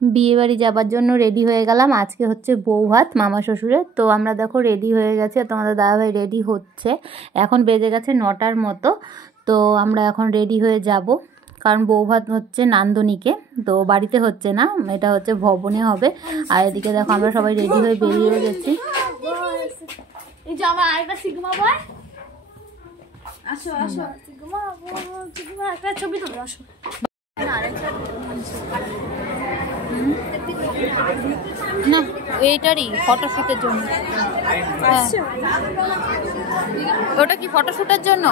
বিয়ে বাড়ি যাবার জন্য রেডি হয়ে গেলাম। আজকে হচ্ছে বউ ভাত মামা শ্বশুরের। তো আমরা দেখো রেডি হয়ে গেছে, তোমাদের দাদাভাই রেডি হচ্ছে। এখন বেজে গেছে 9টার মতো। তো আমরা এখন রেডি হয়ে যাব, কারণ বউ ভাত হচ্ছে নান্দনিকে, তো বাড়িতে হচ্ছে না, এটা হচ্ছে ভবনে হবে। আর এদিকে দেখো আমরা সবাই রেডি হয়ে বেরিয়ে গেছি। না এইটারই ফটোশুটের জন্য। ওটা কি ফটোশুটের জন্য?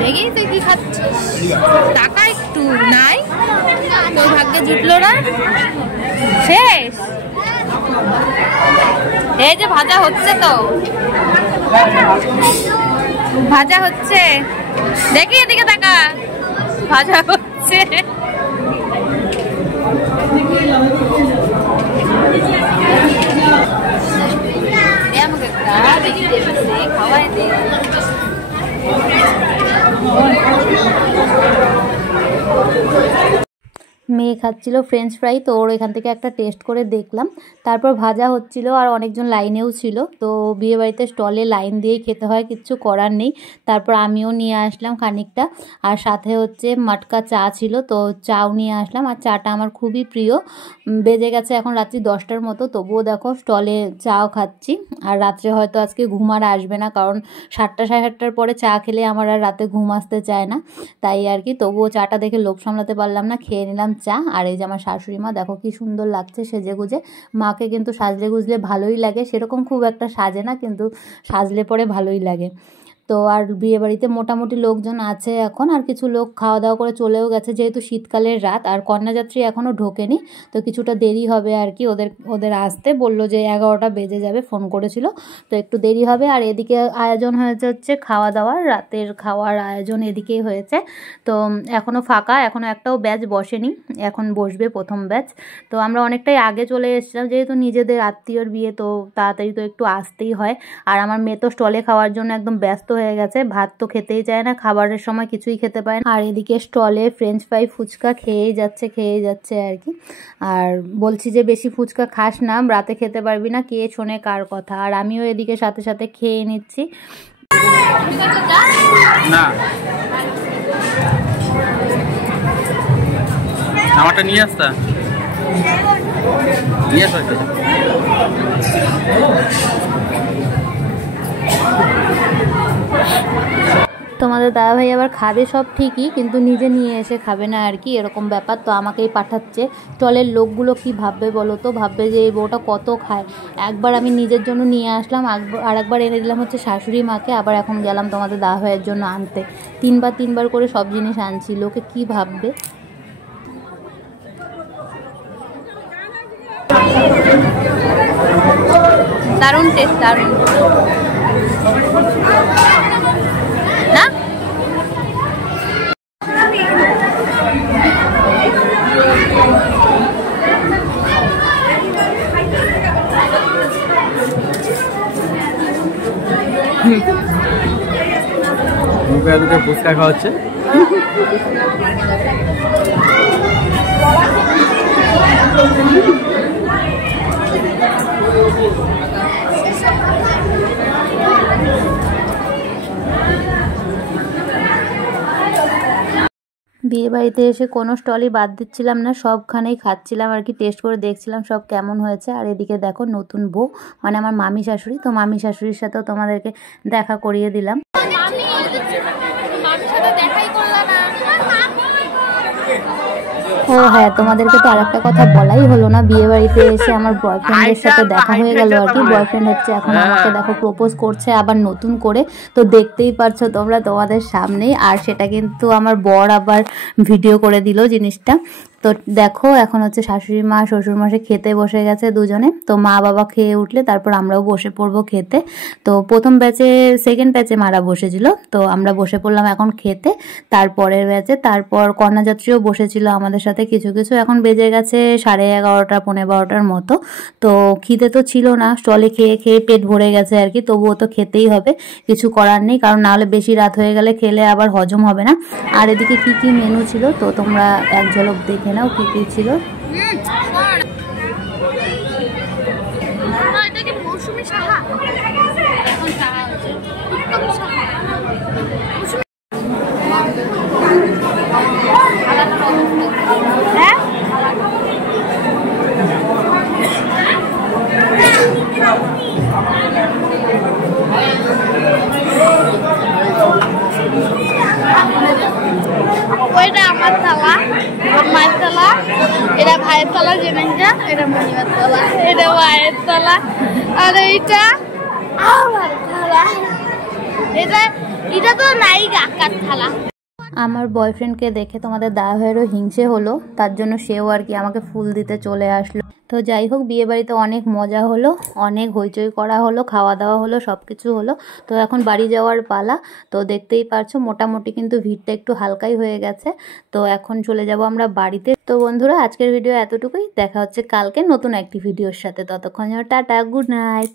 দেখি তুই কি খাচ্ছিস, টাকা একটু নাই তোর ভাগ্যে জুটলো না। শেষ। এই যে ভাজা হচ্ছে, তো ভাজা হচ্ছে, দেখি এদিকে টাকা ভাজা হচ্ছে। খাওয়াই দে। মেয়ে খাচ্ছিল ফ্রেঞ্চ ফ্রাই, তো ওর এখান থেকে একটা টেস্ট করে দেখলাম। তারপর ভাজা হচ্ছিল আর অনেকজন লাইনেও ছিল। তো বিয়েবাড়িতে স্টলে লাইন দিয়েই খেতে হয়, কিচ্ছু করার নেই। তারপর আমিও নিয়ে আসলাম খানিকটা, আর সাথে হচ্ছে মাটকা চা ছিল, তো চাও নিয়ে আসলাম। আর চাটা আমার খুবই প্রিয়। বেজে গেছে এখন রাত্রি 10টার মতো, তবুও দেখো স্টলে চাও খাচ্ছি। আর রাত্রে হয়তো আজকে ঘুম আর আসবে না, কারণ 7টা সাড়ে 7টার পরে চা খেলে আমার আর রাতে ঘুম আসতে চায় না, তাই আর কি। তবুও চাটা দেখে লোভ সামলাতে পারলাম না, খেয়ে নিলাম চা। আর এই যে আমার শাশুড়ি মা, দেখো কি সুন্দর লাগছে সেজে গুজে। মাকে কিন্তু সাজলে গুজলে ভালোই লাগে, সেরকম খুব একটা সাজে না, কিন্তু সাজলে পরে ভালোই লাগে। তো আর বিয়ে বাড়িতে মোটামুটি লোকজন আছে এখন, আর কিছু লোক খাওয়া দাওয়া করে চলেও গেছে, যেহেতু শীতকালের রাত আর কন্যাযাত্রী এখনও ঢোকেনি, তো কিছুটা দেরি হবে আর কি। ওদের আসতে বললো যে 11টা বেজে যাবে, ফোন করেছিল, তো একটু দেরি হবে। আর এদিকে আয়োজন হয়েছে হচ্ছে খাওয়া দাওয়ার, রাতের খাওয়ার আয়োজন এদিকেই হয়েছে। তো এখনও ফাঁকা, এখনও একটাও ব্যাচ বসেনি, এখন বসবে প্রথম ব্যাচ। তো আমরা অনেকটাই আগে চলে এসেছিলাম, যেহেতু নিজেদের আত্মীয়র বিয়ে, তো তাড়াতাড়ি তো একটু আসতেই হয়। আর আমার মেয়ে তো স্টলে খাওয়ার জন্য একদম ব্যস্ত হয়ে গেছে, ভাত তো খেতেই চায় না, খাবারের সময় কিছুই খেতে পারে না। আর এদিকে স্টলে ফ্রেঞ্চ ফ্রাই ফুচকা খেয়েই যাচ্ছে আর কি। আর বলছি যে বেশি ফুচকা খাস না, রাতে খেতে পারবি না, কে শোনে কার কথা। আর আমিও এদিকে সাথে সাথে খেয়ে নিচ্ছি। না আমারটা নিয়ে আসতা, নিয়ে আসা। তোমাদের দাদাভাই আবার খাবে সব ঠিকই, কিন্তু নিজে নিয়ে এসে খাবে না আর কি, এরকম ব্যাপার। তো আমাকেই পাঠাচ্ছে। স্টলের লোকগুলো কি ভাববে বলো তো, ভাববে যে এই বউটা কত খায়। একবার আমি নিজের জন্য নিয়ে আসলাম, আর একবার এনে দিলাম হচ্ছে শাশুড়ি মাকে, আবার এখন গেলাম তোমাদের দাদাভাইয়ের জন্য আনতে। তিনবার করে সব জিনিস আনছি, লোকে কি ভাববে। দারুণ টেস্ট, দারুণ না? ফুচকা খাওয়া হচ্ছে। বিয়ে বাড়িতে এসে কোনো স্টলই বাদ দিচ্ছিলাম না, সবখানেই খাচ্ছিলাম আর কি, টেস্ট করে দেখছিলাম সব কেমন হয়েছে। আর এদিকে দেখো নতুন বউ, মানে আমার মামি শাশুড়ি, তো মামি শাশুড়ির সাথেও তোমাদেরকে দেখা করিয়ে দিলাম। ও হ্যাঁ, তোমাদেরকে তো আরেকটা কথা বলাই হলো না, বিয়ে বাড়িতে এসে আমার বয়ফ্রেন্ডের সাথে দেখা হয়ে গেল আর কি। বয়ফ্রেন্ড হচ্ছে এখন আমাকে দেখো প্রপোজ করছে আবার নতুন করে, তো দেখতেই পারছো তোমরা তোমাদের সামনেই। আর সেটা কিন্তু আমার বর আবার ভিডিও করে দিল জিনিসটা। তো দেখো এখন হচ্ছে শাশুড়ি মা শ্বশুরমশাই খেতে বসে গেছে দুজনে। তো মা বাবা খেয়ে উঠলে তারপর আমরাও বসে পড়বো খেতে। তো প্রথম ব্যাচে সেকেন্ড ব্যাচে মারা বসেছিল, তো আমরা বসে পড়লাম এখন খেতে। তারপরের ব্যাচে তারপর কন্যাযাত্রীও বসেছিল আমাদের সাথে কিছু কিছু। এখন বেজে গেছে 11:30 পৌনে 12টার মতো। তো খিদে তো ছিল না, স্টলে খেয়ে খেয়ে পেট ভরে গেছে আর কি, তবুও তো খেতেই হবে, কিছু করার নেই, কারণ নাহলে বেশি রাত হয়ে গেলে খেলে আবার হজম হবে না। আর এদিকে কি কি মেনু ছিল তো তোমরা এক ঝলক দেখে নাও কি কি ছিল। ওইটা আমার তালা, ওর মায়ের তালা, এটা ভাইয়ের তালা, জেনেঞ্জা, এটা মনিমার তালা, এটা ভাইয়ের তালা, আর এইটা আমার তালা, এটা এটা তো নাই কাকার থালা। আমার বয়ফ্রেন্ডকে দেখে তোমাদের দাদা ভাইয়েরও হিংসে হলো, তার জন্য সেও আর কি আমাকে ফুল দিতে চলে আসলো। তো যাই হোক, বিয়ে বাড়িতে অনেক মজা হলো, অনেক হইচই করা হলো, খাওয়া দাওয়া হলো, সব কিছু হলো। তো এখন বাড়ি যাওয়ার পালা। তো দেখতেই পারছো মোটামুটি কিন্তু ভিড়টা একটু হালকাই হয়ে গেছে। তো এখন চলে যাব আমরা বাড়িতে। তো বন্ধুরা, আজকের ভিডিও এতটুকুই, দেখা হচ্ছে কালকে নতুন একটি ভিডিওর সাথে। ততক্ষণ টাটা, গুড নাইট।